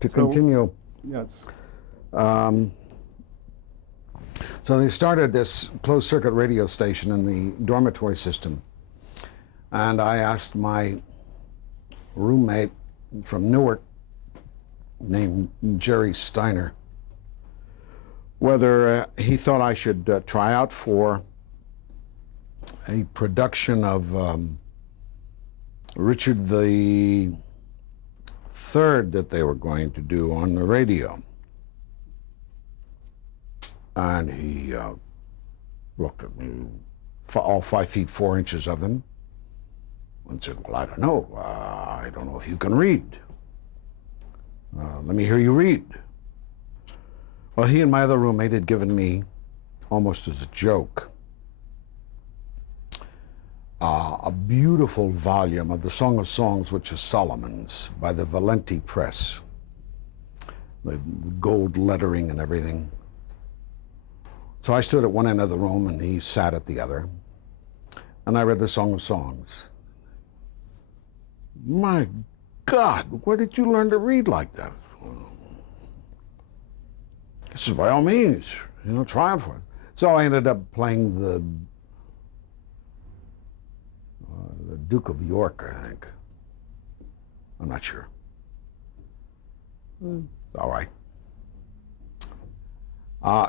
to So- continue. Yes. So they started this closed circuit radio station in the dormitory system. And I asked my roommate from Newark, named Jerry Steiner, whether he thought I should try out for a production of Richard the Third that they were going to do on the radio. And he looked at me, all 5 feet 4 inches of him, and said, well, I don't know. I don't know if you can read. Let me hear you read. Well, he and my other roommate had given me, almost as a joke, a beautiful volume of the Song of Songs, which is Solomon's, by the Valenti Press. The gold lettering and everything. So I stood at one end of the room and he sat at the other. And I read the Song of Songs. My God, where did you learn to read like that? He says, by all means, try it for it. So I ended up playing the Duke of York, I think. I'm not sure. It's all right.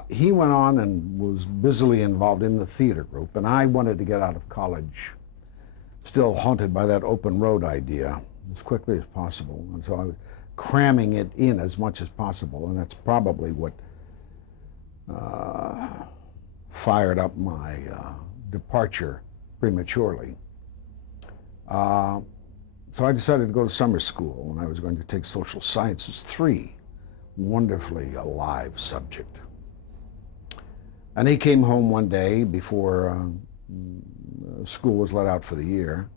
He went on and was busily involved in the theater group, and I wanted to get out of college, still haunted by that open road idea, as quickly as possible. And so I was cramming it in as much as possible, and that's probably what fired up my departure prematurely. So I decided to go to summer school, and I was going to take Social Sciences 3, wonderfully alive subject. And he came home one day before school was let out for the year,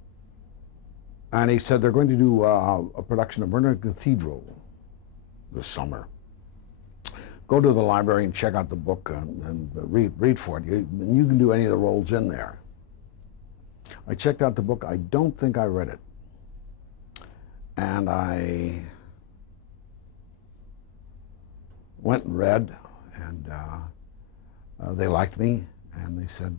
and he said they're going to do a production of Bernard Cathedral this summer. Go to the library and check out the book and read for it. You can do any of the roles in there. I checked out the book. I don't think I read it. And I went and read, and they liked me, and they said,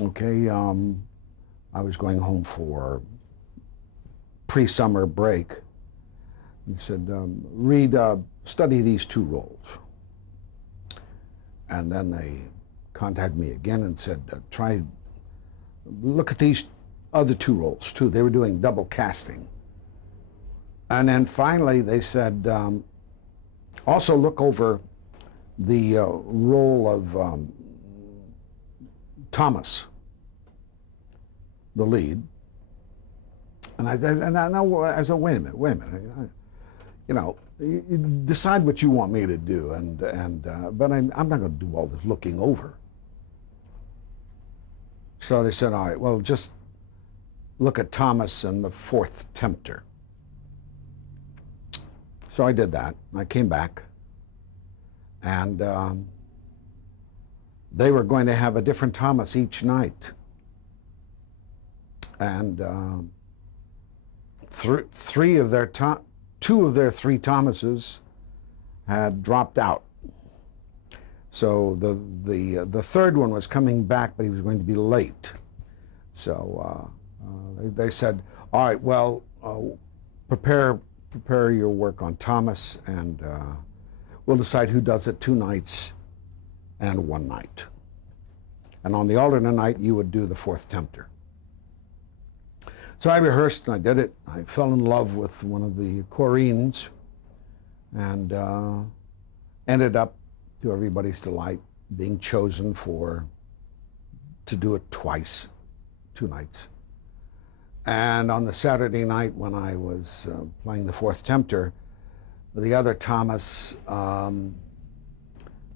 okay, I was going home for pre-summer break. He said, study these 2 roles. And then they contacted me again and said, look at these other 2 roles too. They were doing double casting. And then finally they said, also look over the role of Thomas, the lead. And I said, wait a minute. You decide what you want me to do, but I'm not going to do all this looking over. So they said, all right, well, just look at Thomas and the 4th Tempter. So I did that. I came back, and they were going to have a different Thomas each night. And 2 of their 3 Thomases had dropped out. So the 3rd one was coming back, but he was going to be late. So they said, all right, well, prepare your work on Thomas, and we'll decide who does it 2 nights and 1 night. And on the alternate night, you would do the 4th Tempter. So I rehearsed and I did it. I fell in love with one of the Corines, and ended up, to everybody's delight, being chosen to do it twice, 2 nights. And on the Saturday night when I was playing the 4th Tempter, the other Thomas, who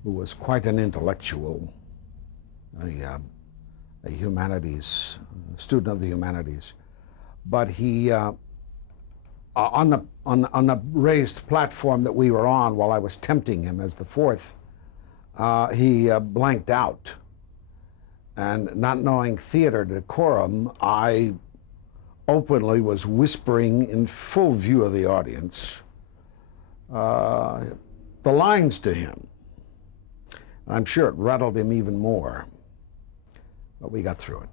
was quite an intellectual, a student of the humanities, but he, on the raised platform that we were on while I was tempting him as the 4th, he blanked out. And not knowing theater decorum, I openly was whispering in full view of the audience, the lines to him. I'm sure it rattled him even more, but we got through it.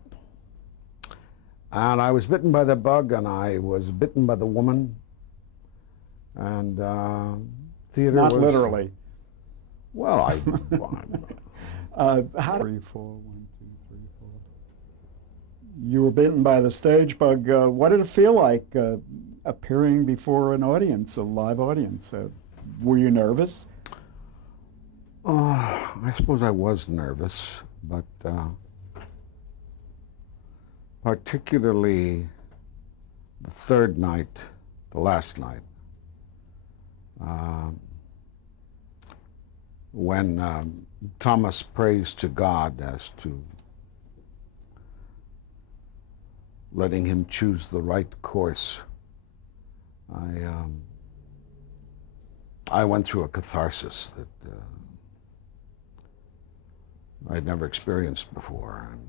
And I was bitten by the bug, and I was bitten by the woman, and theater Not was... literally. Well, How 3, 4, 1, 2, 3, 4. You were bitten by the stage bug. What did it feel like appearing before an audience, a live audience? Were you nervous? I suppose I was nervous, but particularly the third night, the last night, when Thomas prays to God as to letting him choose the right course, I went through a catharsis that I'd never experienced before, and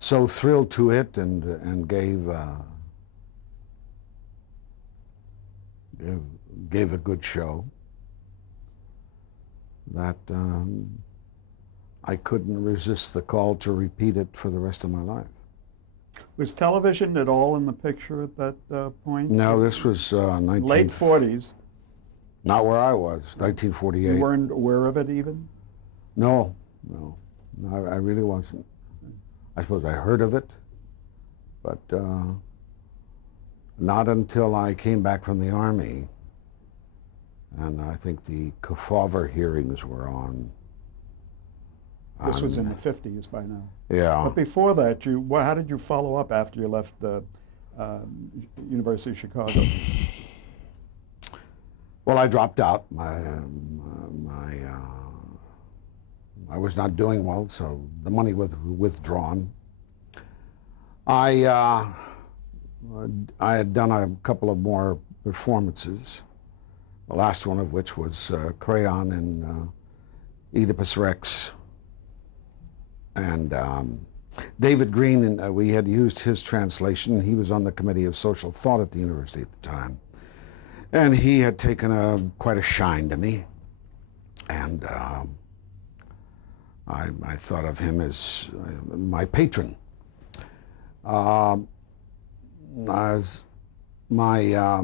so thrilled to it, and gave a good show that I couldn't resist the call to repeat it for the rest of my life. Was television at all in the picture at that point? No, this was late 40s. Not where I was, 1948. You weren't aware of it even? No, I really wasn't. I suppose I heard of it, but not until I came back from the Army, and I think the Kefauver hearings were on. This was in the 50s by now. Yeah. But before that, how did you follow up after you left the University of Chicago? Well, I dropped out. I was not doing well, so the money was withdrawn. I had done a couple of more performances, the last one of which was Crayon in Oedipus Rex. And David Green, we had used his translation. He was on the Committee of Social Thought at the university at the time. And he had taken quite a shine to me. And I thought of him as my patron. As my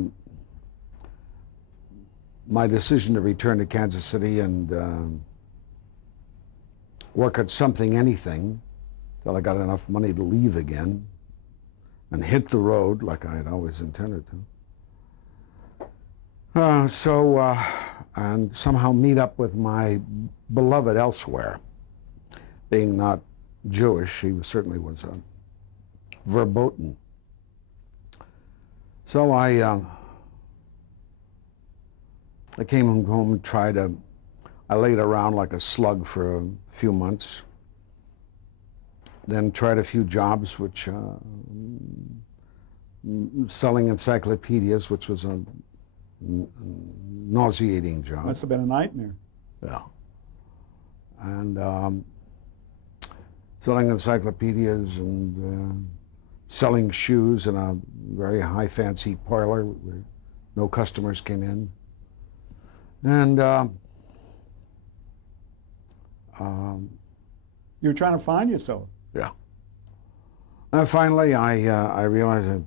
decision to return to Kansas City and work at something, anything, till I got enough money to leave again and hit the road like I had always intended to. And somehow meet up with my beloved elsewhere. Being not Jewish, she certainly was a verboten. So I came home and I laid around like a slug for a few months, then tried a few jobs, which selling encyclopedias, which was a nauseating job. Must have been a nightmare. Yeah. And selling encyclopedias and selling shoes in a very high fancy parlor where no customers came in. And you were trying to find yourself. yeah. And finally, I realized that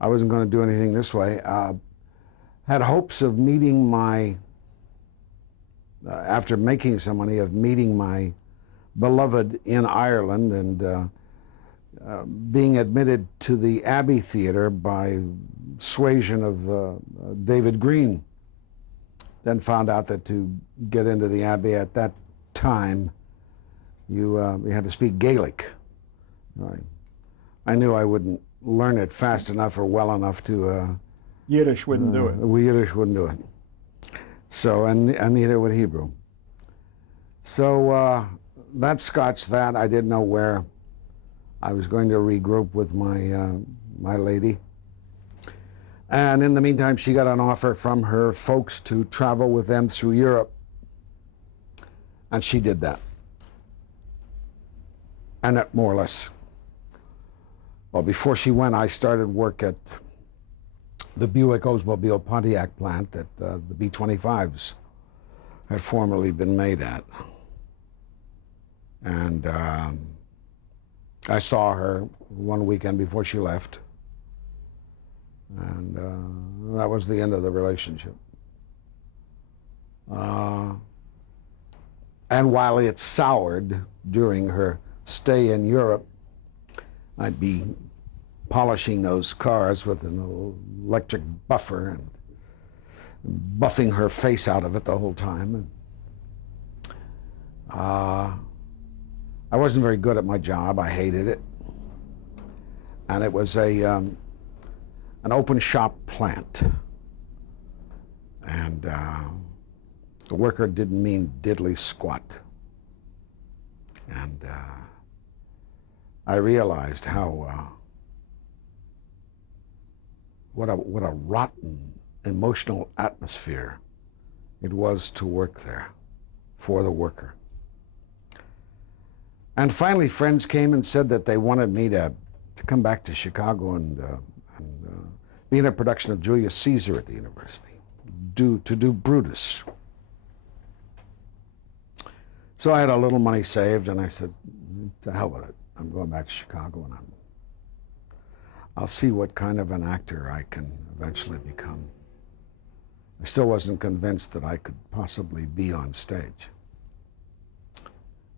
I wasn't going to do anything this way. Had hopes of meeting after making some money, of meeting my beloved in Ireland and being admitted to the Abbey Theatre by suasion of David Green. Then found out that to get into the Abbey at that time, you had to speak Gaelic. I knew I wouldn't learn it fast enough or well enough to... Yiddish wouldn't do it. Yiddish wouldn't do it. So, and neither would Hebrew. So that scotched that. I didn't know where I was going to regroup with my lady. And in the meantime, she got an offer from her folks to travel with them through Europe. And she did that. And that more or less, well, before she went, I started work at the Buick Oldsmobile Pontiac plant that the B-25s had formerly been made at. And I saw her one weekend before she left, and that was the end of the relationship. And while it soured during her stay in Europe, I'd be polishing those cars with an electric buffer and buffing her face out of it the whole time. I wasn't very good at my job. I hated it. And it was an open shop plant. And the worker didn't mean diddly squat. And I realized how what a rotten emotional atmosphere it was to work there for the worker. And finally, friends came and said that they wanted me to come back to Chicago and be in a production of Julius Caesar at the university, to do Brutus. So I had a little money saved, and I said, to hell with it. I'm going back to Chicago, and I'll see what kind of an actor I can eventually become. I still wasn't convinced that I could possibly be on stage.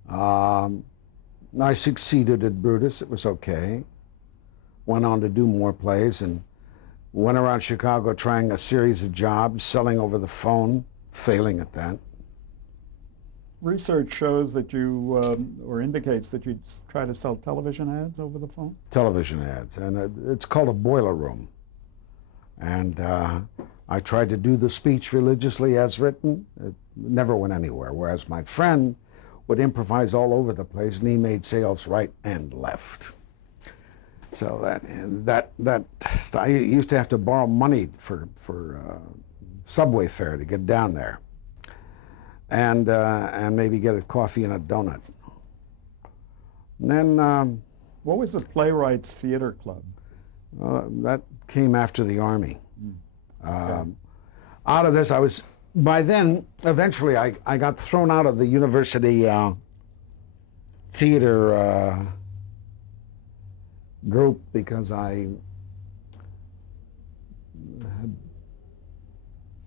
I succeeded at Brutus. It was okay. Went on to do more plays and went around Chicago trying a series of jobs, selling over the phone, failing at that. Research shows that you, or indicates that you try to sell television ads over the phone? Television ads, and it's called a boiler room. And I tried to do the speech religiously as written. It never went anywhere, whereas my friend would improvise all over the place, and he made sales right and left. So I used to have to borrow money for subway fare to get down there, and maybe get a coffee and a donut. And then what was the Playwrights Theater Club? that came after the Army. Okay. Out of this, by then, eventually, I got thrown out of the university theater group because I had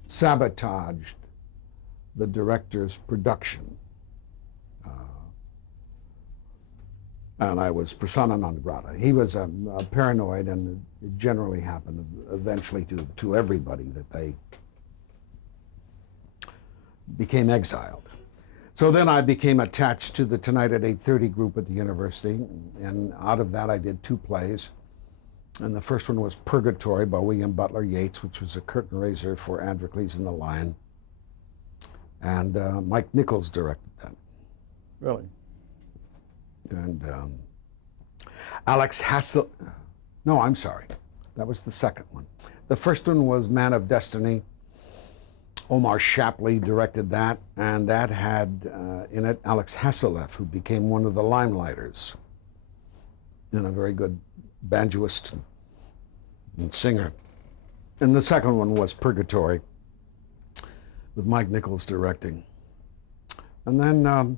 sabotaged the director's production. And I was persona non grata. He was a paranoid, and it generally happened eventually to everybody that they became exiled. So then I became attached to the Tonight at 8:30 group at the university, and out of that I did 2 plays. And the first one was Purgatory by William Butler Yeats, which was a curtain raiser for Androcles and the Lion. And Mike Nichols directed that. Really? And Alex Hassel, no, I'm sorry, that was the second one. The first one was Man of Destiny. Omar Shapley directed that, and that had in it Alex Hasselhoff, who became one of the Limelighters, and a very good banjoist and singer. And the second one was Purgatory, with Mike Nichols directing. And then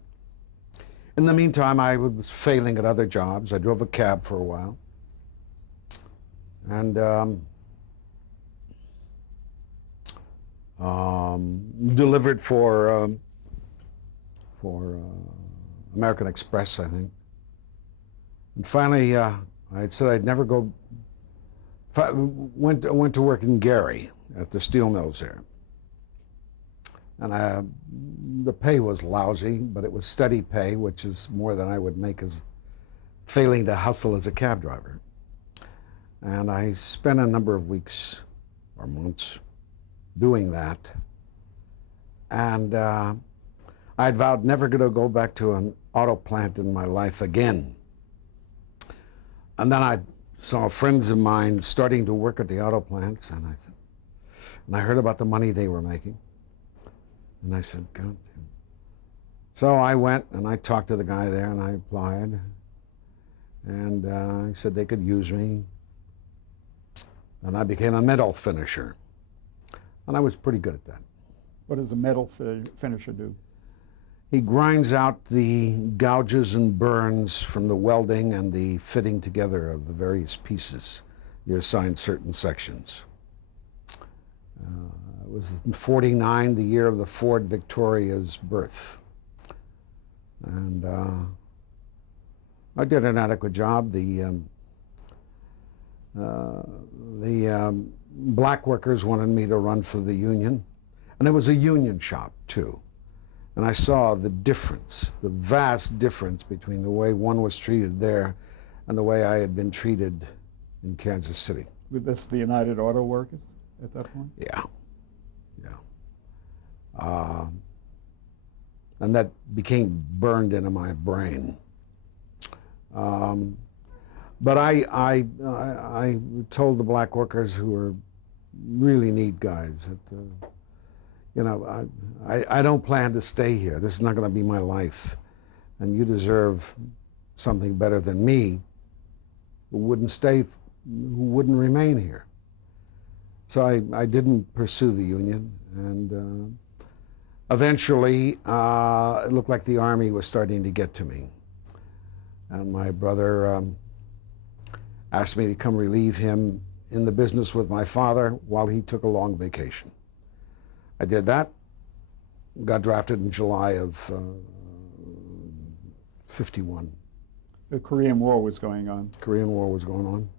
in the meantime, I was failing at other jobs. I drove a cab for a while. And delivered for American Express, I think. And finally, I had said I'd never go. Went to work in Gary at the steel mills there. And the pay was lousy, but it was steady pay, which is more than I would make as failing to hustle as a cab driver. And I spent a number of weeks or months doing that. And I'd vowed never to go back to an auto plant in my life again. And then I saw friends of mine starting to work at the auto plants, and I heard about the money they were making. And I said, God damn. So I went and I talked to the guy there, and I applied. And he said they could use me. and I became a medal finisher. And I was pretty good at that. What does a metal finisher do? He grinds out the gouges and burns from the welding and the fitting together of the various pieces. You're assigned certain sections. It was in '49, the year of the Ford Victoria's birth. And I did an adequate job. The black workers wanted me to run for the union. And it was a union shop, too. And I saw the difference, the vast difference between the way one was treated there and the way I had been treated in Kansas City. Was this the United Auto Workers at that point? Yeah, and that became burned into my brain. But I told the black workers, who were really neat guys, that I don't plan to stay here. This is not going to be my life, and you deserve something better than me, who wouldn't remain here. So I didn't pursue the union, and eventually it looked like the Army was starting to get to me. And my brother asked me to come relieve him in the business with my father while he took a long vacation. I did that, got drafted in July of '51. The Korean War was going on. Korean War was going on.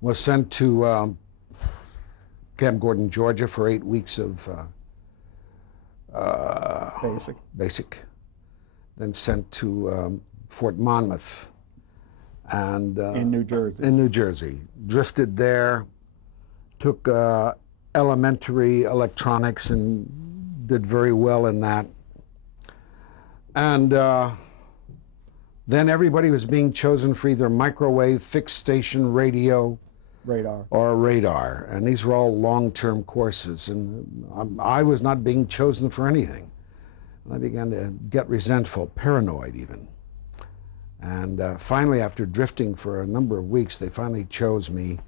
Was sent to Camp Gordon, Georgia for 8 weeks of basic. Then sent to Fort Monmouth. And in New Jersey. In New Jersey. Drifted there, took elementary electronics and did very well in that. And then everybody was being chosen for either microwave, fixed station radio, or radar. And these were all long-term courses. And I was not being chosen for anything. I began to get resentful, paranoid even. And finally, after drifting for a number of weeks, they finally chose me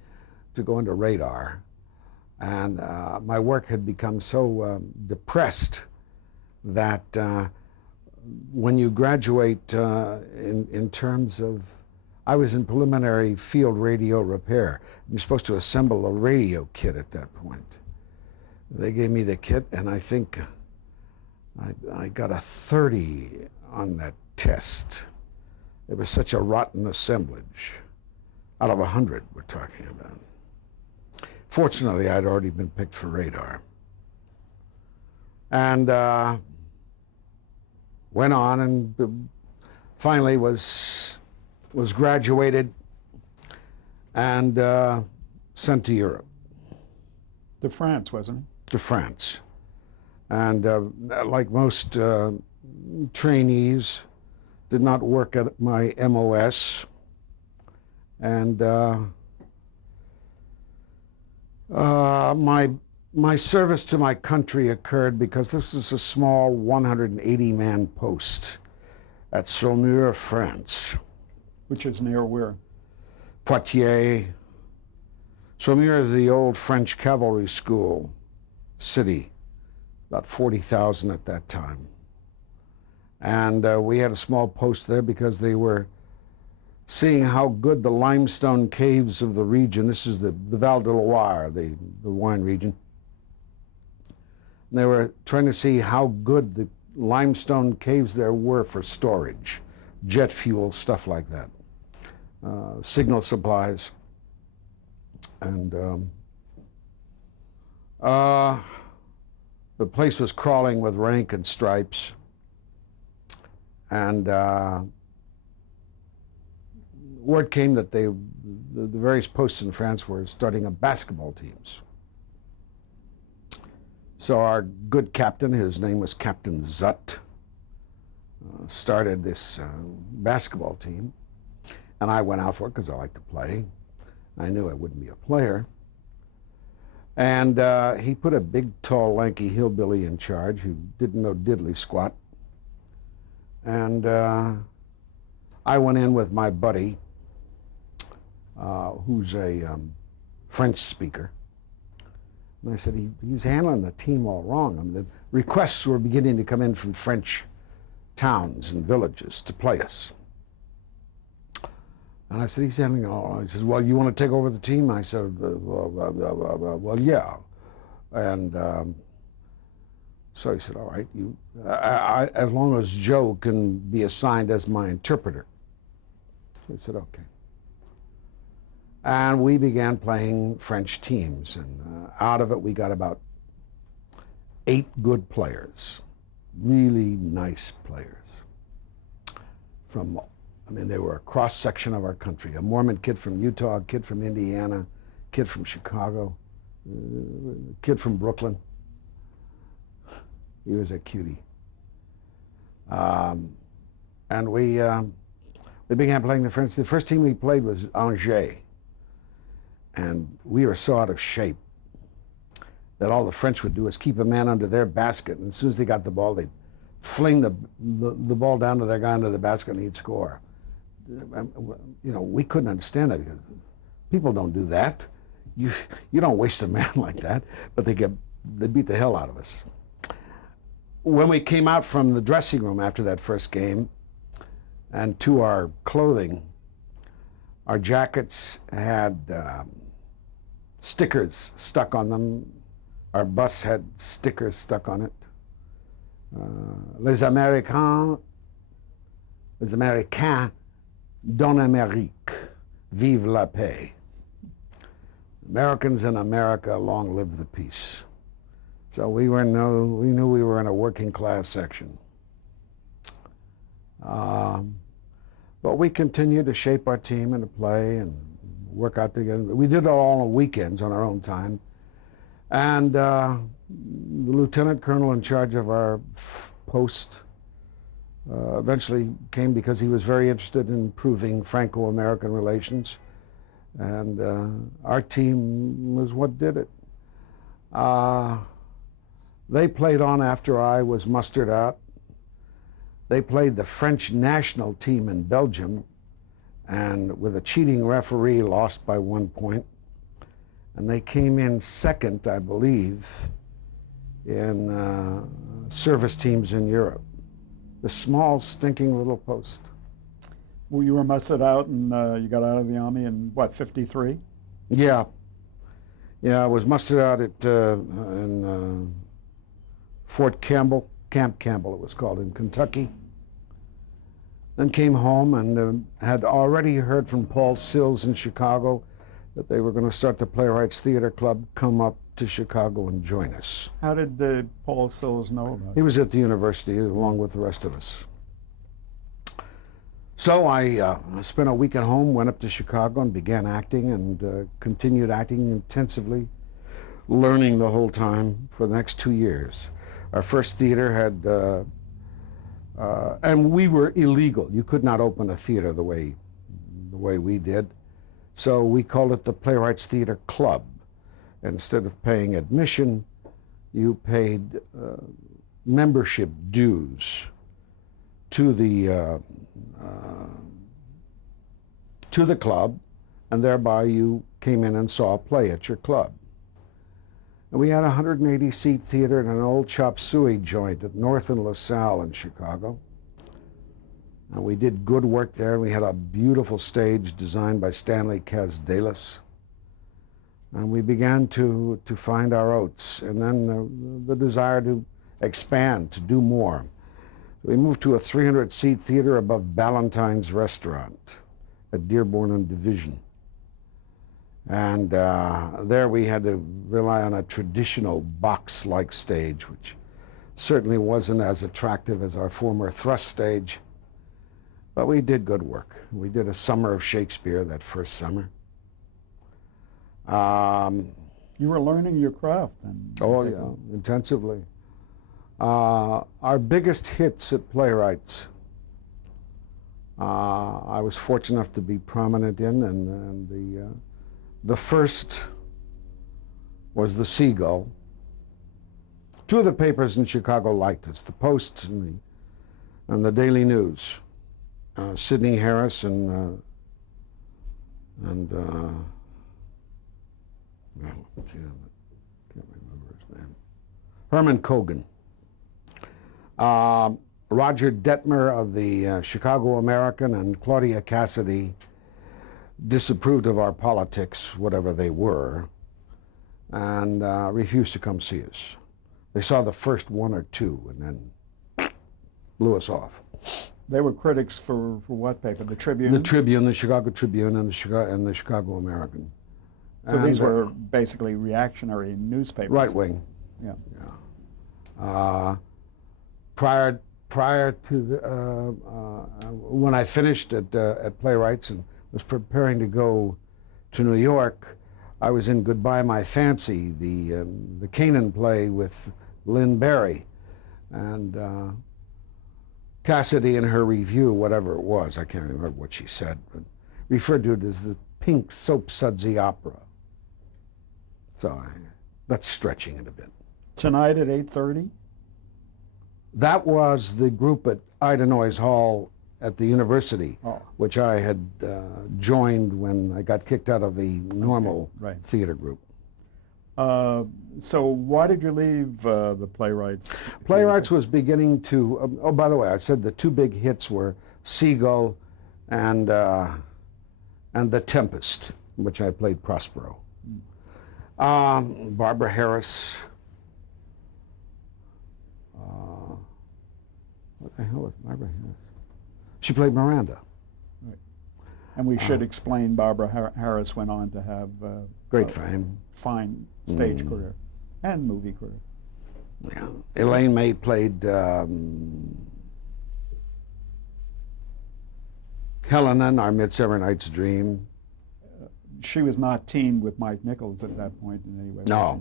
to go into radar. And my work had become so depressed that when you graduate in terms of, I was in preliminary field radio repair. You're supposed to assemble a radio kit at that point. They gave me the kit, and I think I got a 30 on that test. It was such a rotten assemblage. Out of 100, we're talking about. Fortunately, I'd already been picked for radar. And went on and finally was graduated and sent to Europe. To France, wasn't it? To France. And like most trainees, did not work at my MOS. And my service to my country occurred because this is a small 180-man post at Saumur, France. Which is near where? Poitiers. Saumur is the old French cavalry school city, about 40,000 at that time. And we had a small post there because they were seeing how good the limestone caves of the region, this is the Val de Loire, the wine region, and they were trying to see how good the limestone caves there were for storage, jet fuel, stuff like that, signal supplies. And the place was crawling with rank and stripes. And word came that the various posts in France were starting up basketball teams. So our good captain, his name was Captain Zutt, started this basketball team. And I went out for it because I like to play. I knew I wouldn't be a player. And he put a big, tall, lanky hillbilly in charge who didn't know diddly squat. And I went in with my buddy, who's a French speaker. And I said, he's handling the team all wrong. I mean, the requests were beginning to come in from French towns and villages to play us. And I said, he's handling it all wrong. He says, well, you want to take over the team? I said, well, yeah. And so he said, all right, as long as Joe can be assigned as my interpreter. So I said, okay. And we began playing French teams, and out of it we got about 8 good players, really nice players. They were a cross-section of our country. A Mormon kid from Utah, a kid from Indiana, a kid from Chicago, a kid from Brooklyn. He was a cutie. And we began playing the French. The first team we played was Angers. And we were so out of shape that all the French would do is keep a man under their basket, and as soon as they got the ball, they'd fling the ball down to their guy under the basket and he'd score. We couldn't understand it because people don't do that. You don't waste a man like that, but they beat the hell out of us. When we came out from the dressing room after that first game, and to our clothing, our jackets had stickers stuck on them. Our bus had stickers stuck on it. Les Américains dans l'Amérique, vive la paix. Americans in America, long live the peace. So we knew we were in a working class section. But we continued to shape our team and to play and work out together. We did it all on weekends on our own time. And the lieutenant colonel in charge of our post eventually came because he was very interested in improving Franco-American relations. And our team was what did it. They played on after I was mustered out. They played the French national team in Belgium, and with a cheating referee, lost by 1 point. And they came in second, I believe, in service teams in Europe. The small, stinking little post. Well, you were mustered out, and you got out of the Army in, what, 53? Yeah. I was mustered out in Fort Campbell, Camp Campbell it was called, in Kentucky. Then came home and had already heard from Paul Sills in Chicago that they were going to start the Playwrights Theater Club, come up to Chicago and join us. How did Paul Sills know about it? He was at the university along with the rest of us. So I spent a week at home, went up to Chicago and began acting, and continued acting intensively, learning the whole time for the next 2 years. Our first theater had, and we were illegal. You could not open a theater the way we did. So we called it the Playwrights Theater Club. Instead of paying admission, you paid membership dues to the club, and thereby you came in and saw a play at your club. And we had a 180-seat theater in an old chop suey joint at North and LaSalle in Chicago. And we did good work there. We had a beautiful stage designed by Stanley Kasdalis. And we began to find our oats, and then the desire to expand, to do more. We moved to a 300-seat theater above Ballantyne's Restaurant at Dearborn and Division. And there we had to rely on a traditional box-like stage, which certainly wasn't as attractive as our former thrust stage. But we did good work. We did a summer of Shakespeare that first summer. You were learning your craft then? Oh, yeah, intensively. Our biggest hits at Playwrights, I was fortunate enough to be prominent in, and the first was The Seagull. 2 of the papers in Chicago liked us, the Post and the Daily News. Sidney Harris and No, can't remember his name. Herman Kogan. Roger Detmer of the Chicago American and Claudia Cassidy disapproved of our politics, whatever they were, and refused to come see us. They saw the first one or two and then blew us off. They were critics for what paper? The Tribune? The Tribune, the Chicago Tribune, and the Chicago American. So And, these were basically reactionary newspapers. right wing. Yeah. Prior to when I finished at Playwrights and was preparing to go to New York, I was in Goodbye My Fancy, the Canaan play with Lynn Barry, and Cassidy in her review, whatever it was, I can't remember what she said, but referred to it as the pink soap sudsy opera. So that's stretching it a bit. Tonight at 8:30? That was the group at Ida Noyes Hall at the university, which I had joined when I got kicked out of the normal theater group. So why did you leave the Playwrights? Playwrights was beginning to, oh, by the way, I said the two big hits were Seagull and The Tempest, in which I played Prospero. Barbara Harris. What the hell was Barbara Harris? She played Miranda. Right. And we should explain Barbara Harris went on to have Great fame. Fine stage career and movie career. Yeah. Elaine May played Helena in Our Midsummer Night's Dream. She was not teamed with Mike Nichols at that point in any way. No.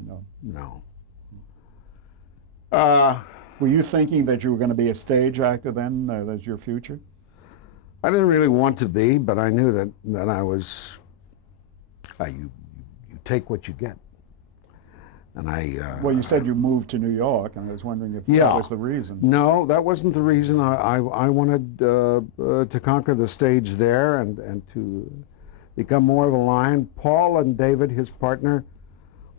Were you thinking that you were going to be a stage actor then, as your future? I didn't really want to be, but I knew that I was. You take what you get, and I. Well, you said you moved to New York, and I was wondering if that was the reason. No, that wasn't the reason. I wanted to conquer the stage there and to become more of a lion. Paul and David, his partner,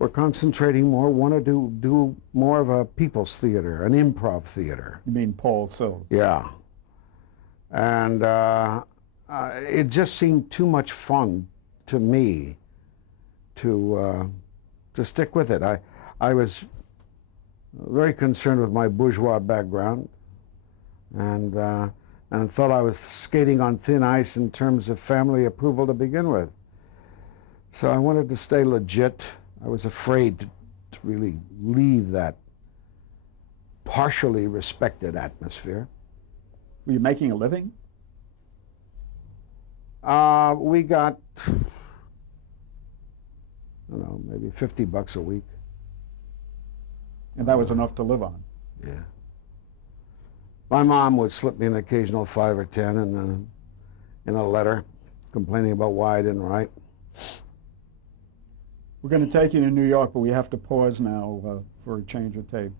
were concentrating more, wanted to do more of a people's theater, an improv theater. You mean Paul Sills? Yeah. And it just seemed too much fun to me to stick with it. I was very concerned with my bourgeois background and thought I was skating on thin ice in terms of family approval to begin with. So I wanted to stay legit. I was afraid to really leave that partially respected atmosphere. Were you making a living? We got, I don't know, maybe $50 a week. And that was enough to live on? Yeah. My mom would slip me an occasional 5 or 10 in a letter complaining about why I didn't write. We're going to take you to New York, but we have to pause now for a change of tape.